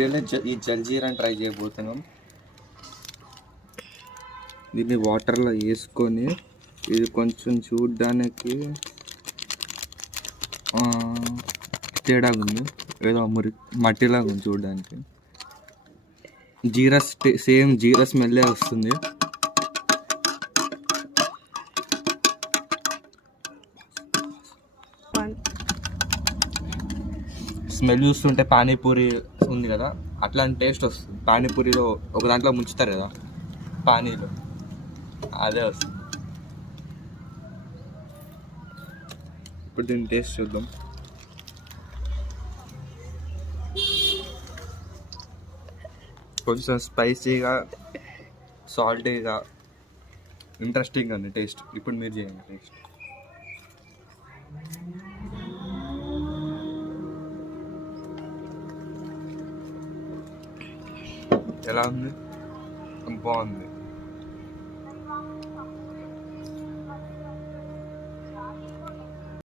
ఈ జల్జీరాని ట్రై చేయబోతున్నాం. దీన్ని వాటర్లో వేసుకొని ఇది కొంచెం చూడడానికి తేడాగా ఉంది, ఏదో మట్టిలాగా ఉంది చూడడానికి. జీరా సేమ్ జీరా స్మెల్లే వస్తుంది. స్మెల్ చూస్తుంటే పానీపూరి ఉంది కదా, అట్లాంటి టేస్ట్ వస్తుంది. పానీపూరిలో ఒక దాంట్లో ముంచుతారు కదా పానీలో, అదే వస్తుంది. ఇప్పుడు దీన్ని టేస్ట్ చూద్దాం. కొంచెం స్పైసీగా, సాల్టీగా, ఇంట్రెస్టింగ్ ఉంది టేస్ట్. ఇప్పుడు మీరు చేయండి టేస్ట్. ఎలా ఉంది? బాగుంది.